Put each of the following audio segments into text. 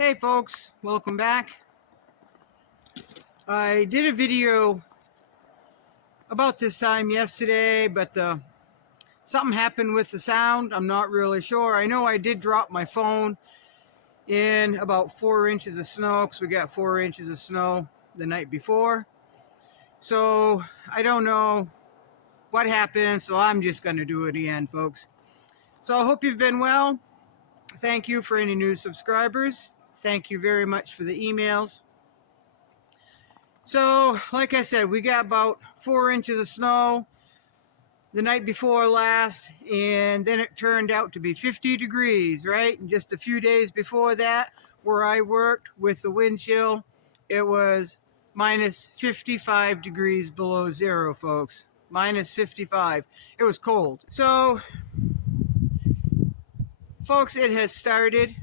Hey folks, welcome back. I did a video about this time yesterday, but something happened with the sound. I'm not really sure. I know I did drop my phone in about 4 inches of snow because we got 4 inches of snow the night before. So I don't know what happened, so I'm just going to do it again, folks. So I hope you've been well. Thank you for any new subscribers. Thank you very much for the emails. So, like I said, we got about 4 inches of snow the night before last, and then it turned out to be 50 degrees, right? And just a few days before that, where I worked with the wind chill, it was minus 55 degrees below zero, folks. Minus 55. It was cold. So, folks, it has started,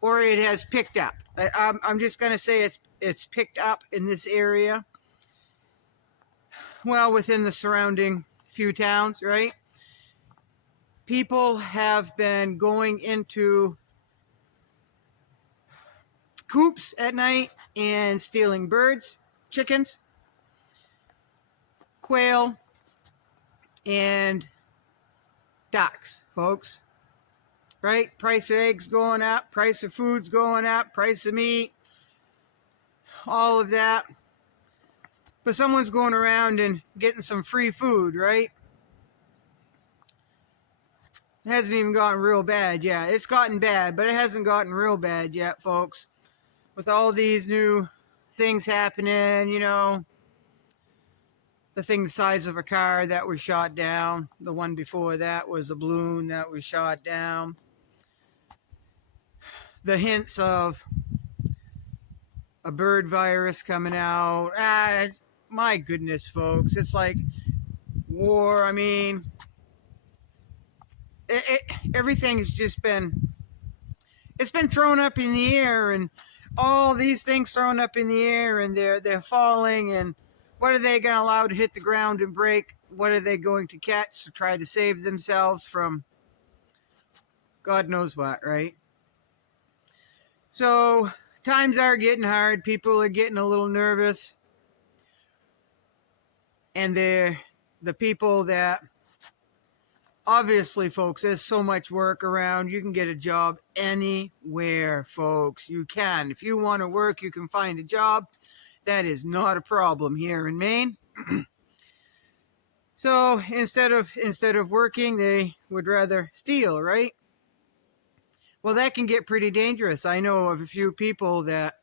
or it has picked up. I'm just going to say it's picked up in this area. Well, within the surrounding few towns, right? People have been going into coops at night and stealing birds, chickens, quail, and ducks, folks. Right? Price of eggs going up, price of food's going up, price of meat, all of that. But someone's going around and getting some free food, right? It hasn't even gotten real bad yet. It's gotten bad, but it hasn't gotten real bad yet, folks. With all these new things happening, you know, the thing the size of a car that was shot down. The one before that was a balloon that was shot down. The hints of a bird virus coming out. My goodness, folks. It's like war. I mean, everything's just been, it's been thrown up in the air, and all these things thrown up in the air, and they're falling, and what are they going to allow to hit the ground and break? What are they going to catch to try to save themselves from God knows what, right? So times are getting hard. People are getting a little nervous. And they're the people that, obviously, folks, there's so much work around. You can get a job anywhere, folks. You can. If you want to work, you can find a job. That is not a problem here in Maine. So instead of working, they would rather steal, right? Well, that can get pretty dangerous. I know of a few people that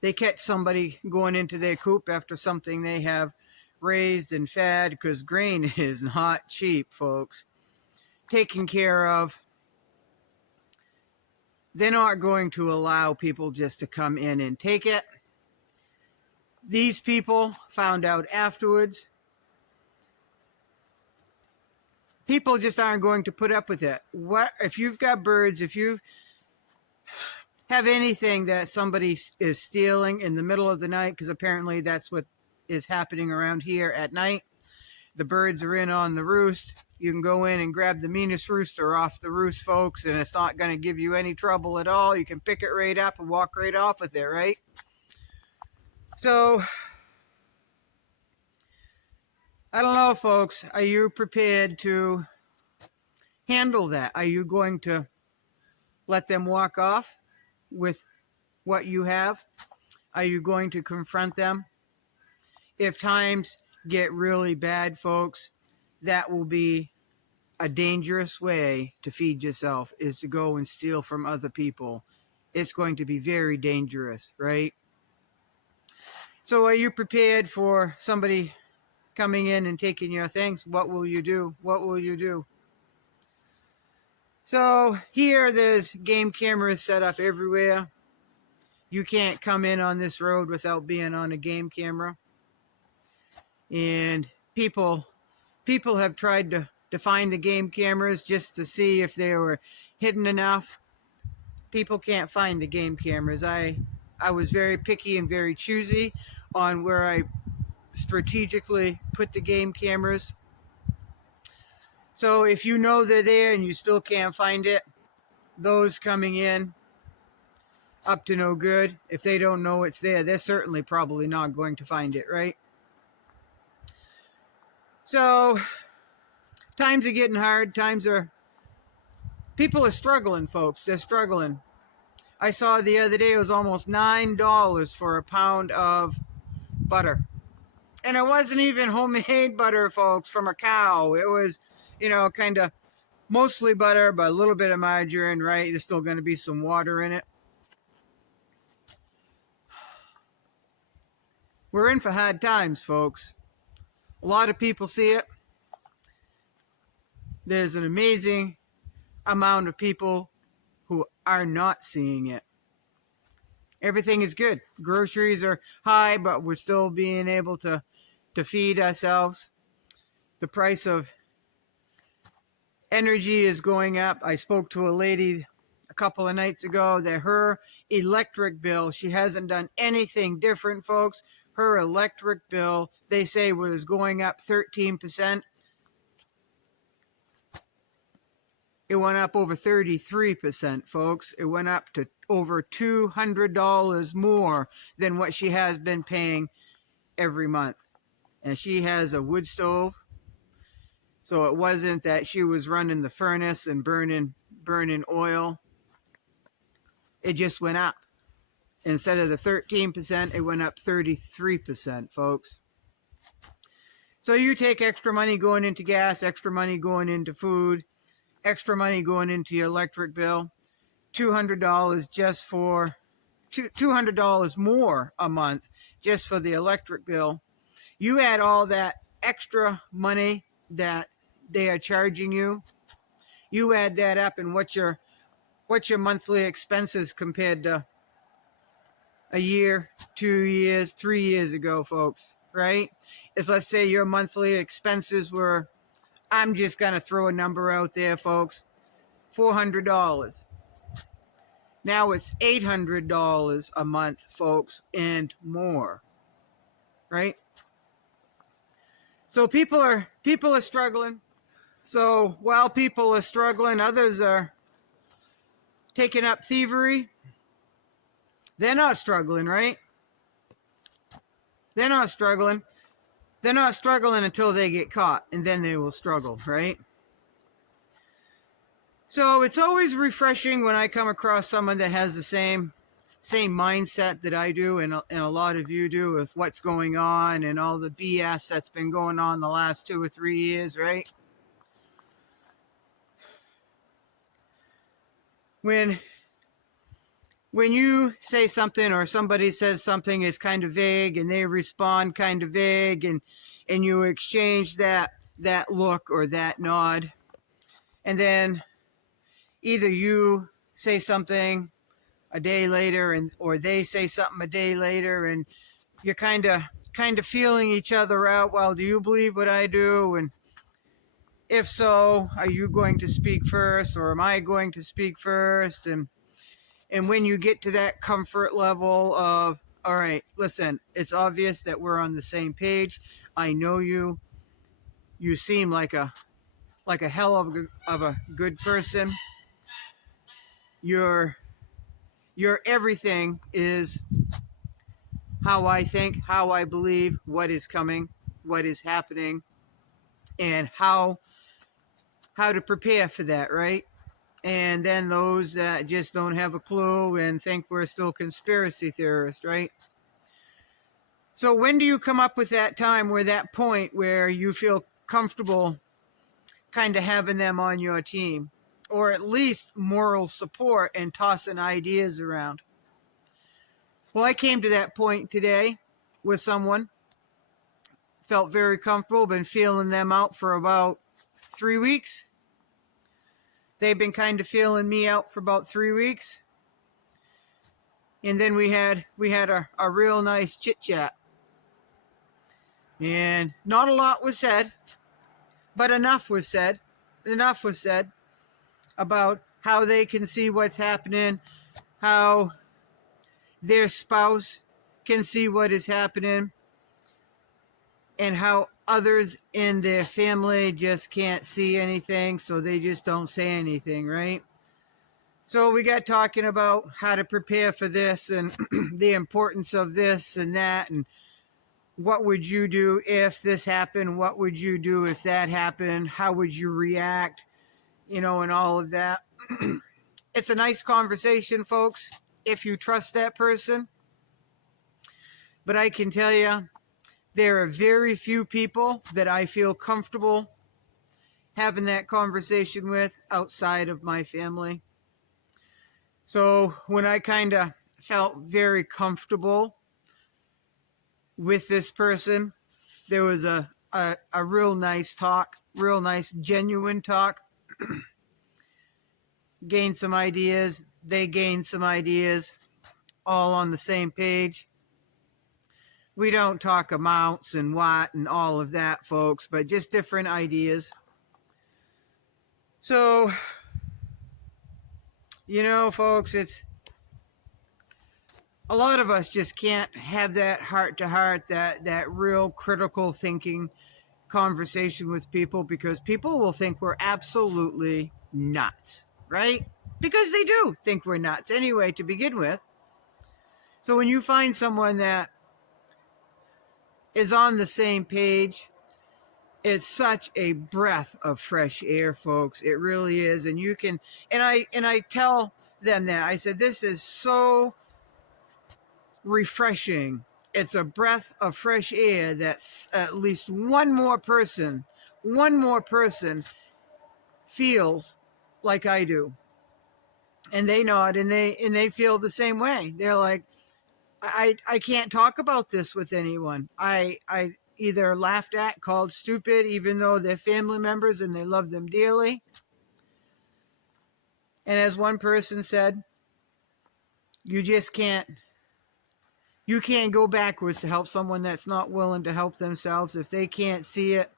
they catch somebody going into their coop after something they have raised and fed, because grain is not cheap, folks. Taken care of. They're not going to allow people just to come in and take it. These people found out afterwards. People just aren't going to put up with it. What if you've got birds, if you have anything that somebody is stealing in the middle of the night, because apparently that's what is happening around here at night. The birds are in on the roost. You can go in and grab the meanest rooster off the roost, folks, and it's not going to give you any trouble at all. You can pick it right up and walk right off with it, right? So, I don't know, folks. Are you prepared to handle that? Are you going to let them walk off with what you have? Are you going to confront them? If times get really bad, folks, that will be a dangerous way to feed yourself, is to go and steal from other people. It's going to be very dangerous, right? So are you prepared for somebody coming in and taking your things? What will you do? What will you do? So here there's game cameras set up everywhere. You can't come in on this road without being on a game camera. And people have tried to find the game cameras just to see if they were hidden enough. People can't find the game cameras. I was very picky and very choosy on where I strategically put the game cameras. So if you know they're there and you still can't find it, those coming in up to no good. If they don't know it's there, they're certainly probably not going to find it, right? So times are getting hard. People are struggling, folks. They're struggling. I saw the other day it was almost $9 for a pound of butter. And it wasn't even homemade butter, folks, from a cow. It was, kind of mostly butter, but a little bit of margarine, right? There's still going to be some water in it. We're in for hard times, folks. A lot of people see it. There's an amazing amount of people who are not seeing it. Everything is good. Groceries are high, but we're still being able to feed ourselves. The price of energy is going up. I spoke to a lady a couple of nights ago that her electric bill, she hasn't done anything different, folks. Her electric bill, they say, was going up 13%. It went up over 33%, folks. It went up to over $200 more than what she has been paying every month. And she has a wood stove. So it wasn't that she was running the furnace and burning oil. It just went up. Instead of the 13%, it went up 33%, folks. So you take extra money going into gas, extra money going into food, extra money going into your electric bill, $200 just for $200 more a month just for the electric bill. You add all that extra money that they are charging you, you add that up, and what's your monthly expenses compared to a year, 2 years, 3 years ago, folks, right? If let's say your monthly expenses were, I'm just going to throw a number out there, folks, $400. Now it's $800 a month, folks, and more, right? So people are struggling. So while people are struggling, others are taking up thievery. They're not struggling, right? They're not struggling. They're not struggling until they get caught, and then they will struggle, right? So it's always refreshing when I come across someone that has the same mindset that I do, and a lot of you do, with what's going on and all the BS that's been going on the last 2 or 3 years, right? When you say something or somebody says something, it's kind of vague, and they respond kind of vague, and you exchange that look or that nod, and then either you say something a day later, or they say something a day later, and you're kind of feeling each other out. Well, do you believe what I do? And if so, are you going to speak first, or am I going to speak first? And when you get to that comfort level of, all right, listen, it's obvious that we're on the same page. I know you seem like a hell of a good person. Your everything is how I think, how I believe, what is coming, what is happening, and how to prepare for that, right? And then those that just don't have a clue and think we're still conspiracy theorists, right? So when do you come up with that time, where that point where you feel comfortable kind of having them on your team, or at least moral support and tossing ideas around? Well, I came to that point today with someone. Felt very comfortable, been feeling them out for about 3 weeks. They've been kind of feeling me out for about 3 weeks. And then we had a real nice chit chat. And not a lot was said, but enough was said. Enough was said about how they can see what's happening, how their spouse can see what is happening, and how others in their family just can't see anything, so they just don't say anything, right? So we got talking about how to prepare for this and the importance of this and that, and what would you do if this happened? What would you do if that happened? How would you react? And all of that. It's a nice conversation, folks, if you trust that person. But I can tell you, there are very few people that I feel comfortable having that conversation with outside of my family. So when I kind of felt very comfortable with this person, there was a real nice talk, real nice, genuine talk. Gained some ideas. They gained some ideas, all on the same page. We don't talk amounts and what and all of that, folks, but just different ideas. So, folks, it's a lot of us just can't have that heart to heart, that real critical thinking conversation with people, because people will think we're absolutely nuts, right? Because they do think we're nuts anyway to begin with. So when you find someone that is on the same page, it's such a breath of fresh air, folks. It really is. And you can, and I tell them that. I said, this is so refreshing. It's a breath of fresh air that's at least one more person feels like I do. And they nod and they feel the same way. They're like, I can't talk about this with anyone. I either laughed at, called stupid, even though they're family members and they love them dearly. And as one person said, you can't go backwards to help someone that's not willing to help themselves. If they can't see it,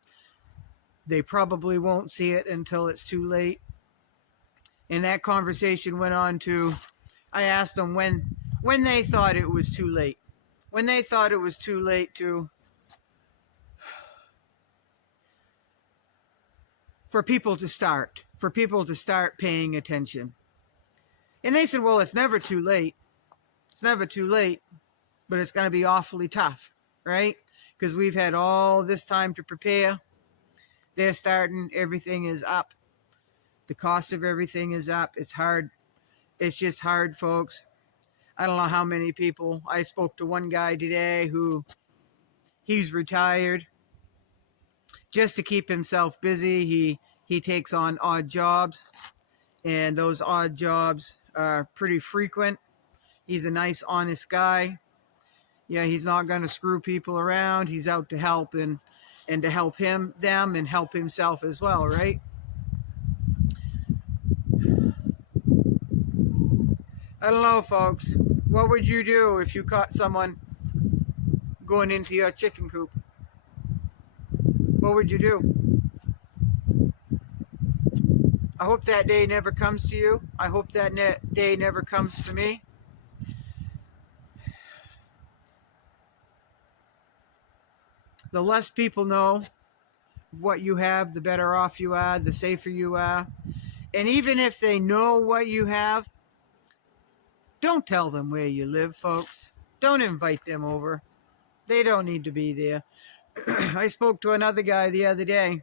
they probably won't see it until it's too late. And that conversation went on to, I asked them when they thought it was too late. When they thought it was too late for people to start paying attention. And they said, well, it's never too late. It's never too late, but it's going to be awfully tough, right? Because we've had all this time to prepare. They're starting, everything is up. The cost of everything is up. It's hard. It's just hard, folks. I don't know how many people. I spoke to one guy today who he's retired. Just to keep himself busy, he takes on odd jobs, and those odd jobs are pretty frequent. He's a nice, honest guy. Yeah, he's not going to screw people around. He's out to help and to help them and help himself as well, right? I don't know, folks. What would you do if you caught someone going into your chicken coop? What would you do? I hope that day never comes to you. I hope that day never comes for me. The less people know what you have, the better off you are, the safer you are. And even if they know what you have, don't tell them where you live, folks. Don't invite them over. They don't need to be there. I spoke to another guy the other day.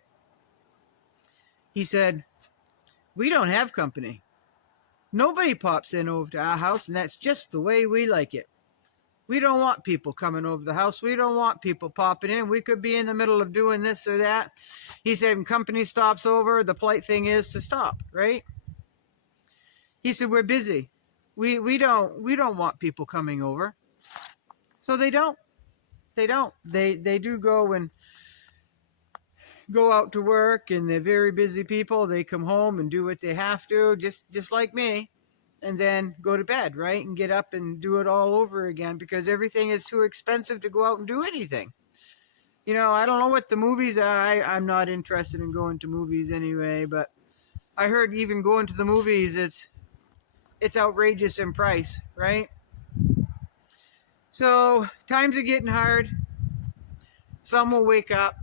He said, we don't have company. Nobody pops in over to our house, and that's just the way we like it. We don't want people coming over the house. We don't want people popping in. We could be in the middle of doing this or that. He said, when company stops over, the polite thing is to stop, right? He said, we're busy. We don't want people coming over. So they don't. They do go out to work, and they're very busy people. They come home and do what they have to, just like me, and then go to bed, right? And get up and do it all over again, because everything is too expensive to go out and do anything. I don't know what the movies are. I'm not interested in going to movies anyway, but I heard even going to the movies, it's outrageous in price, right? So times are getting hard. Some will wake up.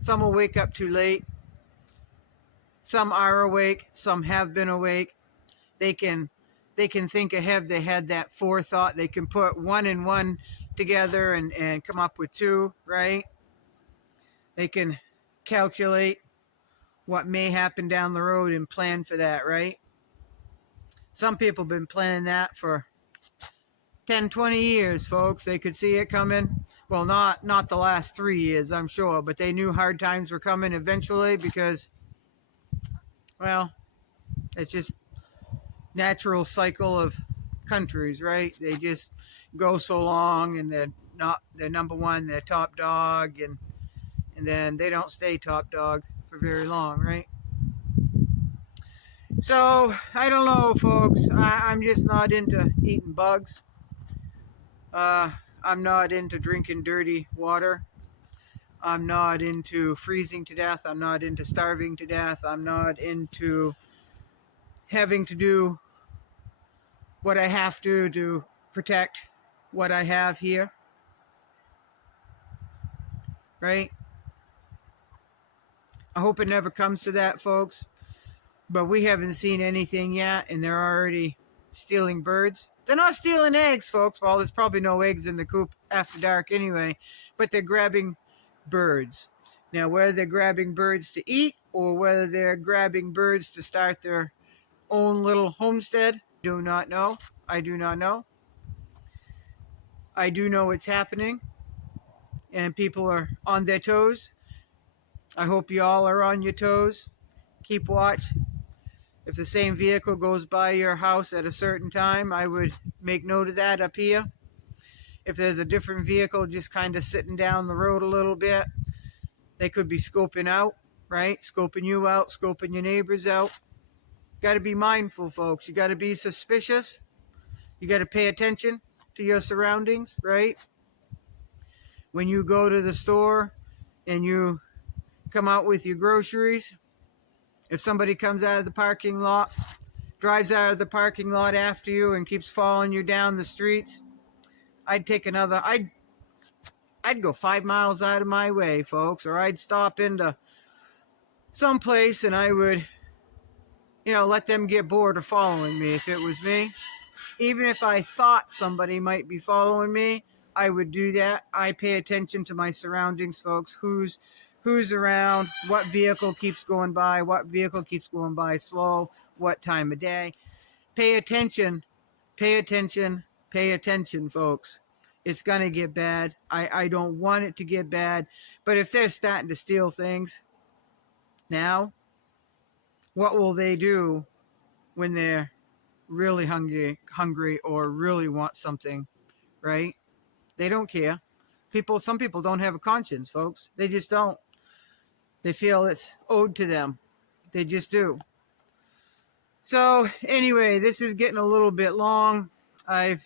Some will wake up too late. Some are awake. Some have been awake. they can think ahead. They had that forethought. They can put 1 and 1 together and come up with 2, right? They can calculate what may happen down the road and plan for that, right? Some people have been planning that for 10, 20 years, folks. They could see it coming. Well, not the last 3 years, I'm sure, but they knew hard times were coming eventually because, well, it's just natural cycle of countries, right? They just go so long and they're number one, they're top dog, and then they don't stay top dog for very long, right? So I don't know, folks. I'm just not into eating bugs. I'm not into drinking dirty water. I'm not into freezing to death. I'm not into starving to death. I'm not into having to do what I have to protect what I have here, right? I hope it never comes to that, folks, but we haven't seen anything yet, and they're already stealing birds. They're not stealing eggs, folks. Well, there's probably no eggs in the coop after dark anyway, but they're grabbing birds. Now, whether they're grabbing birds to eat or whether they're grabbing birds to start their own little homestead, do not know. I do not know. I do know it's happening, and people are on their toes. I hope you all are on your toes. Keep watch. If the same vehicle goes by your house at a certain time, I would make note of that up here. If there's a different vehicle just kind of sitting down the road a little bit, they could be scoping out, right? Scoping you out, scoping your neighbors out. Got to be mindful, folks. You got to be suspicious. You got to pay attention to your surroundings, right? When you go to the store and you come out with your groceries, if somebody comes out of the parking lot, drives out of the parking lot after you and keeps following you down the streets, I'd go 5 miles out of my way, folks, or I'd stop into some place and I would, let them get bored of following me if it was me. Even if I thought somebody might be following me, I would do that. I pay attention to my surroundings, folks. Who's around, what vehicle keeps going by, what vehicle keeps going by slow, what time of day. Pay attention, pay attention, pay attention, folks. It's going to get bad. I don't want it to get bad. But if they're starting to steal things now, what will they do when they're really hungry or really want something, right? They don't care. Some people don't have a conscience, folks. They just don't. They feel it's owed to them. They just do. So anyway, this is getting a little bit long. I'm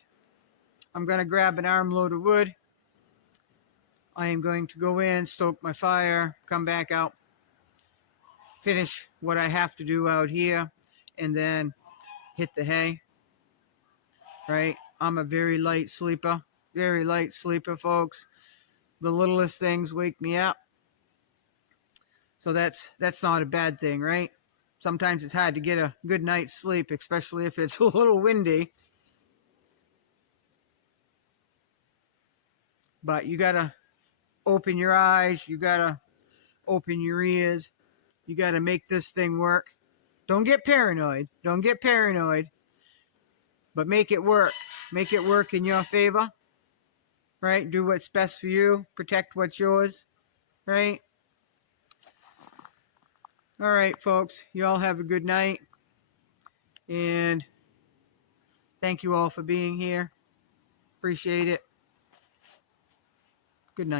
going to grab an armload of wood. I am going to go in, stoke my fire, come back out, finish what I have to do out here, and then hit the hay, right? I'm a very light sleeper, folks. The littlest things wake me up. So that's not a bad thing, right? Sometimes it's hard to get a good night's sleep, especially if it's a little windy. But you got to open your eyes. You got to open your ears. You got to make this thing work. Don't get paranoid. Don't get paranoid. But make it work. Make it work in your favor. Right? Do what's best for you. Protect what's yours. Right? All right, folks. You all have a good night. And thank you all for being here. Appreciate it. Good night.